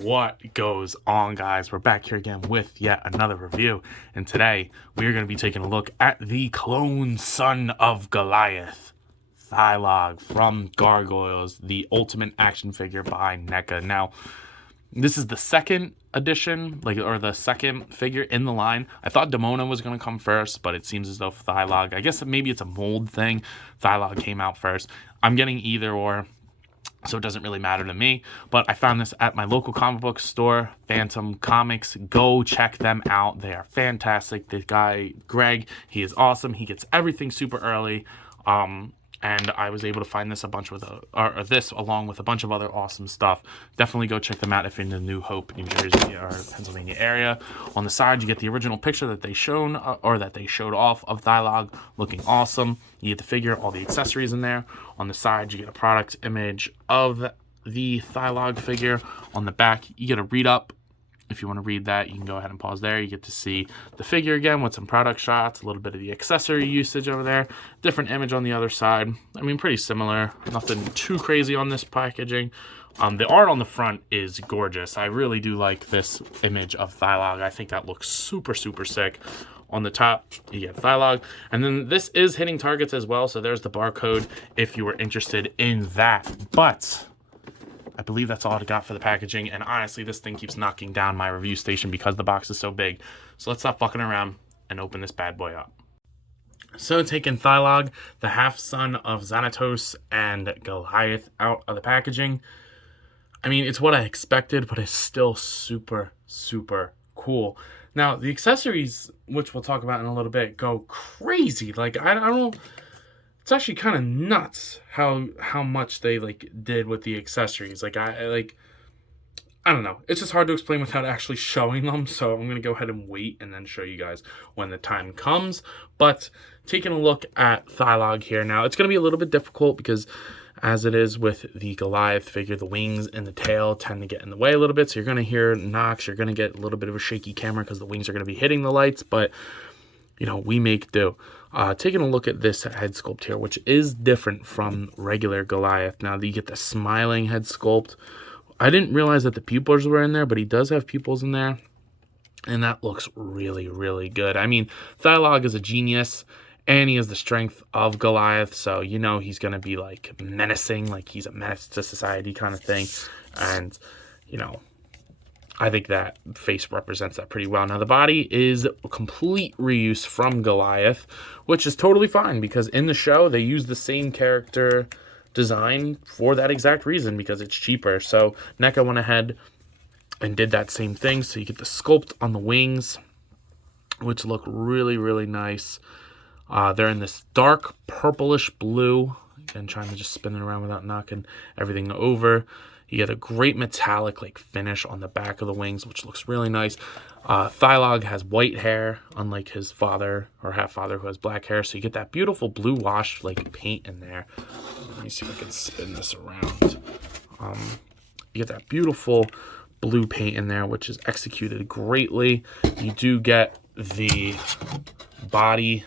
What goes on, guys? We're back here again with yet another review, and today we're going to be taking a look at the clone Son of Goliath Thailog from Gargoyles, the ultimate action figure by Neca. Now, this is the second edition, or the second figure in the line. I thought Demona was going to come first, but it seems as though Thailog, I guess maybe it's a mold thing, Thailog came out first. I'm getting either or, so it doesn't really matter to me. But I found this at my local comic book store, Phantom Comics. Go check them out. They are fantastic. The guy, Greg, he is awesome. He gets everything super early. And I was able to find this this along with a bunch of other awesome stuff. Definitely go check them out if you're in the New Hope, New Jersey or Pennsylvania area. On the side, you get the original picture that they showed off of Thailog, looking awesome. You get the figure, all the accessories in there. On the side, you get a product image of the Thailog figure. On the back, you get a read up. If you want to read that, you can go ahead and pause there. You get to see the figure again with some product shots, a little bit of the accessory usage over there, different image on the other side. I mean, pretty similar. Nothing too crazy on this packaging. The art on the front is gorgeous. I really do like this image of Thailog. I think that looks super, super sick. On the top, you get Thailog. And then this is hitting targets as well, so there's the barcode if you were interested in that. But I believe that's all I got for the packaging, and honestly, this thing keeps knocking down my review station because the box is so big. So let's stop fucking around and open this bad boy up. So taking Thailog, the half-son of Xanatos and Goliath, out of the packaging. I mean, it's what I expected, but it's still super, super cool. Now, the accessories, which we'll talk about in a little bit, go crazy. Like, I don't... It's actually kind of nuts how much they did with the accessories. I don't know. It's just hard to explain without actually showing them. So I'm gonna go ahead and wait and then show you guys when the time comes. But taking a look at Thailog here now, it's gonna be a little bit difficult because, as it is with the Goliath figure, the wings and the tail tend to get in the way a little bit. So you're gonna hear knocks. You're gonna get a little bit of a shaky camera because the wings are gonna be hitting the lights. But you know, we make do. Taking a look at this head sculpt here, which is different from regular Goliath. Now, you get the smiling head sculpt. I didn't realize that the pupils were in there, but he does have pupils in there. And that looks really, really good. I mean, Thailog is a genius, and he has the strength of Goliath. So, you know, he's going to be, menacing. He's a menace to society kind of thing. And, you know, I think that face represents that pretty well. Now, the body is a complete reuse from Goliath, which is totally fine because in the show, they use the same character design for that exact reason because it's cheaper. So Neca went ahead and did that same thing. So you get the sculpt on the wings, which look really, really nice. They're in this dark purplish blue. Again, trying to just spin it around without knocking everything over. You get a great metallic finish on the back of the wings, which looks really nice. Thailog has white hair, unlike his father or half-father who has black hair. So you get that beautiful blue wash paint in there. Let me see if I can spin this around. You get that beautiful blue paint in there, which is executed greatly. You do get the body,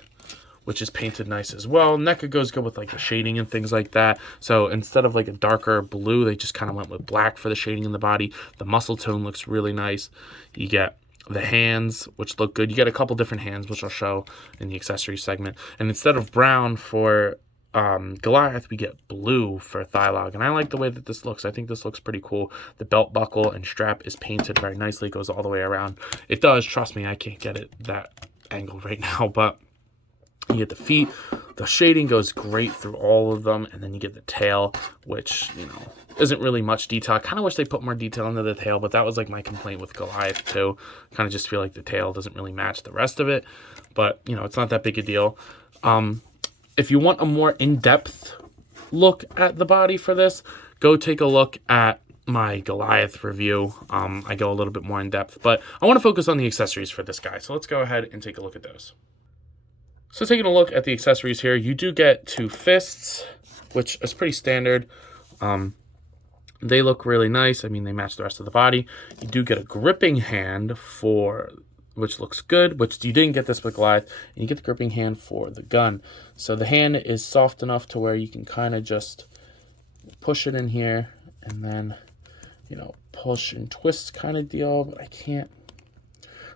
which is painted nice as well. Neca goes good with the shading and things like that. So instead of a darker blue, they just kind of went with black for the shading in the body. The muscle tone looks really nice. You get the hands, which look good. You get a couple different hands, which I'll show in the accessory segment. And instead of brown for Goliath, we get blue for Thailog. And I like the way that this looks. I think this looks pretty cool. The belt buckle and strap is painted very nicely. It goes all the way around. It does. Trust me, I can't get it that angle right now, but you get the feet. The shading goes great through all of them. And then you get the tail, which, you know, isn't really much detail. I kind of wish they put more detail into the tail, but that was my complaint with Goliath too. Kind of just feel like the tail doesn't really match the rest of it. But, you know, it's not that big a deal. If you want a more in-depth look at the body for this, go take a look at my Goliath review. I go a little bit more in depth, but I want to focus on the accessories for this guy. So let's go ahead and take a look at those. So taking a look at the accessories here, you do get 2 fists, which is pretty standard. They look really nice. I mean, they match the rest of the body. You do get a gripping hand which looks good, which you didn't get this with Goliath. And you get the gripping hand for the gun. So the hand is soft enough to where you can kind of just push it in here and then, you know, push and twist kind of deal, but I can't.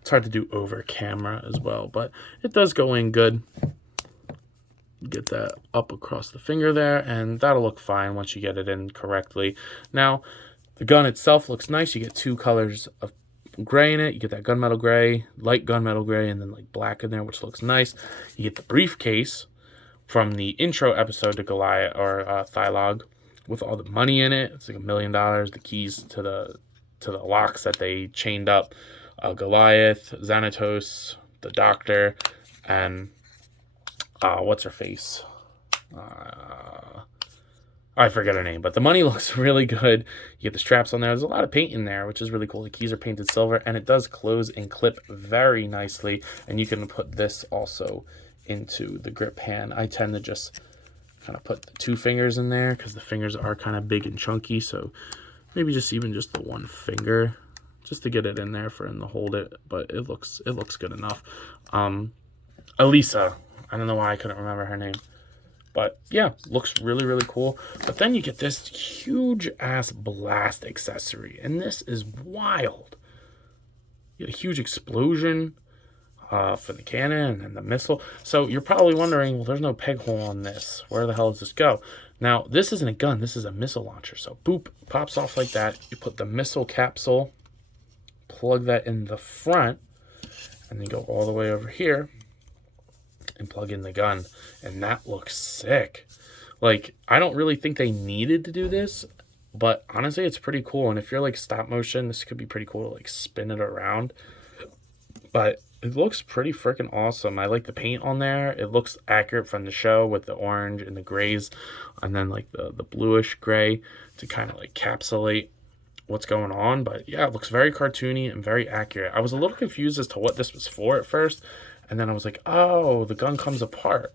It's hard to do over camera as well, but it does go in good. Get that up across the finger there, and that'll look fine once you get it in correctly. Now, the gun itself looks nice. You get 2 colors of gray in it. You get that gunmetal gray, light gunmetal gray, and then like black in there, which looks nice. You get the briefcase from the intro episode to Goliath or Thailog with all the money in it. It's like $1 million. The keys to the locks that they chained up. Goliath, Xanatos, the Doctor, and what's her face? I forget her name, but the money looks really good. You get the straps on there. There's a lot of paint in there, which is really cool. The keys are painted silver, and it does close and clip very nicely. And you can put this also into the grip hand. I tend to just kind of put the 2 fingers in there because the fingers are kind of big and chunky. So maybe just the 1 finger just to get it in there for him to hold it. But it looks good enough. Elisa. I don't know why I couldn't remember her name. But yeah, looks really, really cool. But then you get this huge ass blast accessory. And this is wild. You get a huge explosion for the cannon and the missile. So you're probably wondering, well, there's no peg hole on this. Where the hell does this go? Now, this isn't a gun. This is a missile launcher. So boop, pops off like that. You put the missile capsule, plug that in the front, and then go all the way over here and plug in the gun, and that looks sick. Like, I don't really think they needed to do this, but honestly, it's pretty cool. And if you're like stop motion, this could be pretty cool to like spin it around. But it looks pretty freaking awesome. I like the paint on there. It looks accurate from the show with the orange and the grays, and then like the bluish gray to kind of like encapsulate what's going on. But yeah, it looks very cartoony and very accurate. I was a little confused as to what this was for at first. And then I was like, oh, the gun comes apart,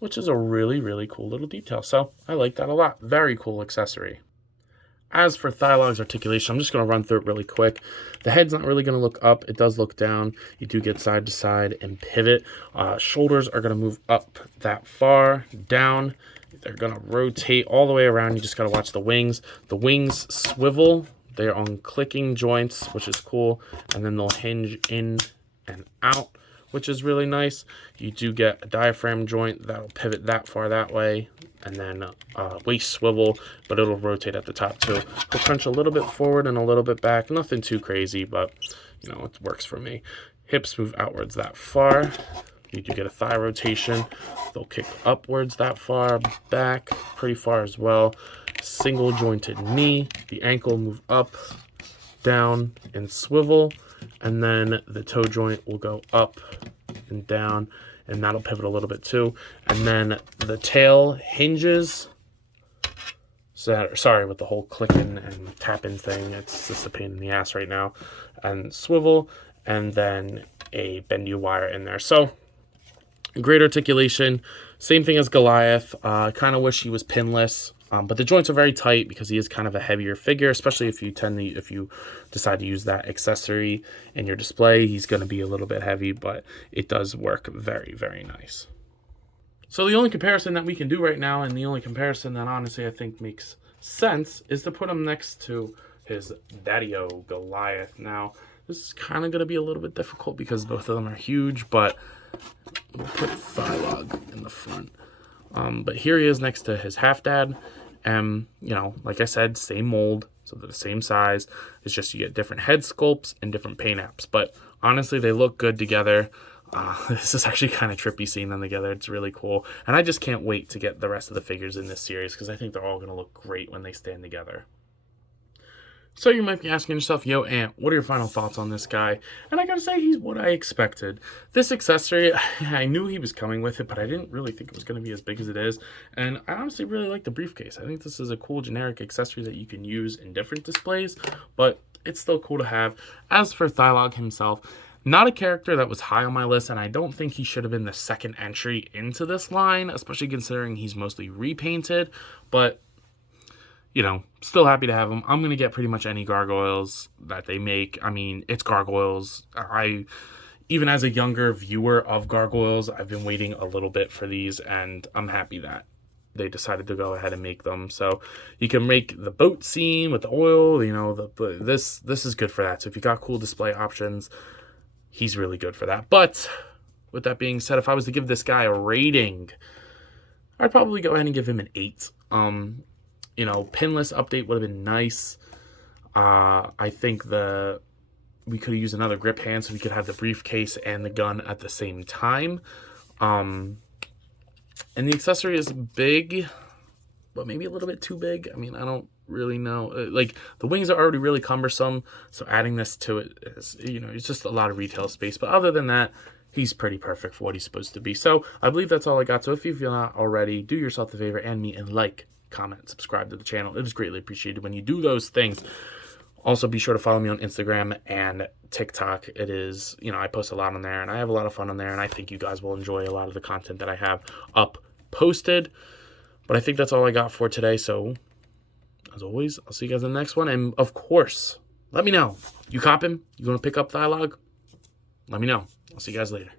which is a really, really cool little detail. So I like that a lot. Very cool accessory. As for Thailog's articulation, I'm just going to run through it really quick. The head's not really going to look up. It does look down. You do get side to side and pivot. Shoulders are going to move up that far, down. They're going to rotate all the way around. You just got to watch the wings. The wings swivel. They're on clicking joints, which is cool. And then they'll hinge in and out, which is really nice. You do get a diaphragm joint that'll pivot that far that way, and then waist swivel, but it'll rotate at the top too. It'll crunch a little bit forward and a little bit back. Nothing too crazy, but you know, it works for me. Hips move outwards that far. You do get a thigh rotation. They'll kick upwards that far, back pretty far as well. Single jointed knee. The ankle move up, down, and swivel. And then the toe joint will go up and down, and that'll pivot a little bit too. And then the tail hinges. So, sorry with the whole clicking and tapping thing. It's just a pain in the ass right now. And swivel, and then a bendy wire in there. So, great articulation. Same thing as Goliath. I kind of wish he was pinless. But the joints are very tight because he is kind of a heavier figure, especially if you decide to use that accessory in your display. He's going to be a little bit heavy, but it does work very, very nice. So the only comparison that we can do right now, and the only comparison that honestly I think makes sense, is to put him next to his daddy-o Goliath. Now, this is kind of going to be a little bit difficult because both of them are huge, but we'll put Thailog in the front. But here he is next to his half-dad. You know, like I said, same mold, so they're the same size. It's just you get different head sculpts and different paint apps. But honestly, they look good together. This is actually kind of trippy seeing them together. It's really cool. And I just can't wait to get the rest of the figures in this series because I think they're all going to look great when they stand together. So you might be asking yourself, yo, Ant, what are your final thoughts on this guy? And I gotta say, he's what I expected. This accessory, I knew he was coming with it, but I didn't really think it was going to be as big as it is. And I honestly really like the briefcase. I think this is a cool generic accessory that you can use in different displays, but it's still cool to have. As for Thailog himself, not a character that was high on my list, and I don't think he should have been the second entry into this line, especially considering he's mostly repainted, but you know, still happy to have them. I'm going to get pretty much any Gargoyles that they make. I mean, it's Gargoyles. Even as a younger viewer of Gargoyles, I've been waiting a little bit for these, and I'm happy that they decided to go ahead and make them. So you can make the boat scene with the oil, you know, this is good for that. So if you got cool display options, he's really good for that. But with that being said, if I was to give this guy a rating, I'd probably go ahead and give him an 8. You know, pinless update would have been nice. I think we could have used another grip hand so we could have the briefcase and the gun at the same time. And the accessory is big, but maybe a little bit too big. I mean, I don't really know. Like, the wings are already really cumbersome, so adding this to it is, you know, it's just a lot of retail space. But other than that, he's pretty perfect for what he's supposed to be. So I believe that's all I got. So if you've not already, do yourself the favor and me and like, comment, subscribe to the channel. It is greatly appreciated when you do those things. Also, be sure to follow me on Instagram and TikTok. It is, you know, I post a lot on there, and I have a lot of fun on there, and I think you guys will enjoy a lot of the content that I have up posted. But I think that's all I got for today. So, as always, I'll see you guys in the next one. And, of course, let me know. You copping? You going to pick up Thailog? Let me know. I'll see you guys later.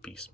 Peace.